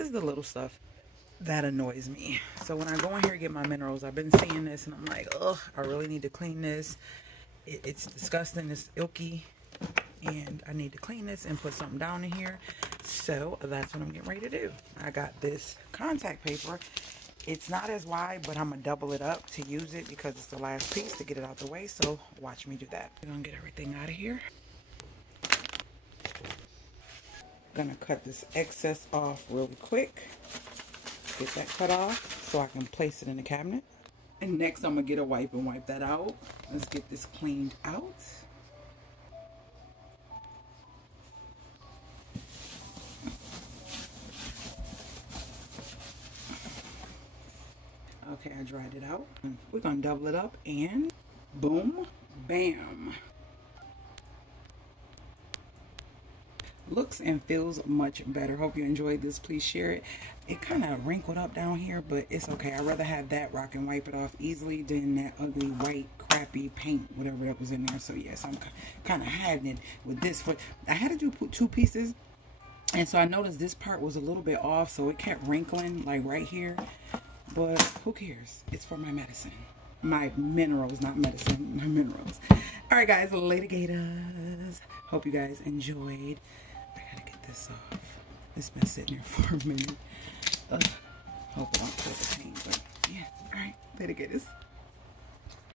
This is the little stuff that annoys me. So when I go in here and get my minerals, I've been seeing this and I'm like, ugh, I really need to clean this. It's disgusting, it's ilky, and I need to clean this and put something down in here. So that's what I'm getting ready to do. I got this contact paper. It's not as wide, but I'm gonna double it up to use it because it's the last piece to get it out the way. So watch me do that. I'm gonna get everything out of here. Gonna cut this excess off really quick. Get that cut off so I can place it in the cabinet. And next I'm gonna get a wipe and wipe that out. Let's get this cleaned out. Okay, I dried it out. We're gonna double it up and boom, bam. Looks and feels much better. Hope you enjoyed this. Please share it. It kind of wrinkled up down here, but it's okay. I'd rather have that rock and wipe it off easily than that ugly white crappy paint, whatever that was in there. So yes, I'm kind of hiding it with this foot. I had to do two pieces, and so I noticed this part was a little bit off, so it kept wrinkling like right here. But who cares? It's for my medicine. My minerals, not medicine, my minerals. All right, guys, later gators. Hope you guys enjoyed. I gotta get this off. It's been sitting there for a minute. Hope I don't put the paint, but yeah. All right, later gators.